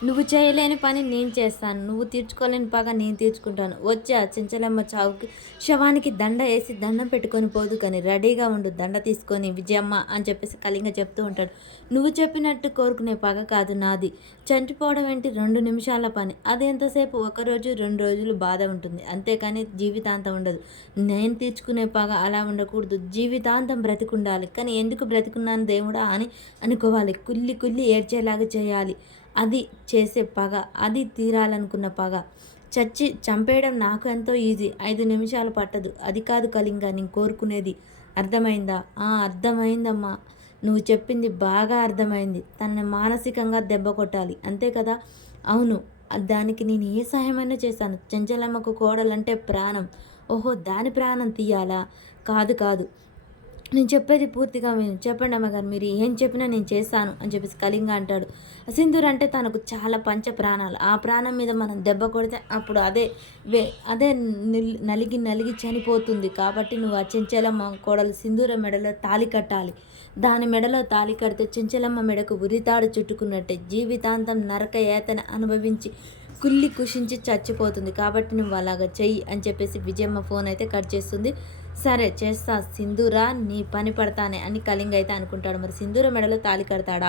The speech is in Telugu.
నువ్వు చేయలేని పని నేను చేస్తాను. నువ్వు తీర్చుకోలేని పగ నేను తీర్చుకుంటాను. వచ్చి ఆ చెంచలమ్మ చావుకి శవానికి దండ ఏసి దండం పెట్టుకొని పోదు కానీ రెడీగా ఉండు దండ తీసుకొని విజయమ్మ అని చెప్పేసి కళింగ చెప్తూ ఉంటాడు. నువ్వు చెప్పినట్టు కోరుకునే పగ కాదు నాది. చనిపోవడం ఏంటి 2 నిమిషాల పని. అది ఎంతసేపు ఒకరోజు 2 రోజులు బాధ ఉంటుంది. అంతేకాని జీవితాంతం ఉండదు. నేను తీర్చుకునే పగ అలా ఉండకూడదు. జీవితాంతం బ్రతికుండాలి. కానీ ఎందుకు బ్రతికున్నాను దేవుడా అని అనుకోవాలి. కుళ్ళి కుళ్ళి ఏడ్చేలాగా చేయాలి. అది చేసే పగ. అది తీరాలనుకున్న పగ. చంపేయడం నాకు ఎంతో ఈజీ. 5 నిమిషాలు పట్టదు. అది కాదు కళింగ నేను కోరుకునేది. అర్థమైందా? అర్థమైందమ్మా. నువ్వు చెప్పింది బాగా అర్థమైంది. తనని మానసికంగా దెబ్బ కొట్టాలి. అంతే కదా? అవును. దానికి నేను ఏ సహాయమైనా చేశాను. చెంచలమ్మకు కోడలంటే ప్రాణం. ఓహో! దాని ప్రాణం తీయాలా? కాదు కాదు. నేను చెప్పేది పూర్తిగా విను. చెప్పండి అమ్మగారు మీరు ఏం చెప్పినా నేను చేస్తాను అని చెప్పేసి కళింగ అంటాడు. సింధూర్ అంటే తనకు చాలా పంచ ప్రాణాలు. ఆ ప్రాణం మీద మనం దెబ్బ కొడితే అప్పుడు వే అదే నలిగి నలిగి చనిపోతుంది. కాబట్టి నువ్వు ఆ చెంచలమ్మ కోడలు సింధూర మెడలో తాళి కట్టాలి. దాని మెడలో తాళి కడితే చెంచలమ్మ మెడకు ఉరితాడు చుట్టుకున్నట్టే జీవితాంతం నరక యాతన అనుభవించి కుళ్ళి కుషించి చచ్చిపోతుంది. కాబట్టి నువ్వు అలాగ చెయ్యి అని చెప్పేసి విజయమ్మ ఫోన్ అయితే కట్ చేస్తుంది. సరే చేస్తా సింధూర నీ పని పడతానే అని కళింగ అయితే అనుకుంటాడు. మరి సింధూర మెడలో తాళి కడతాడా?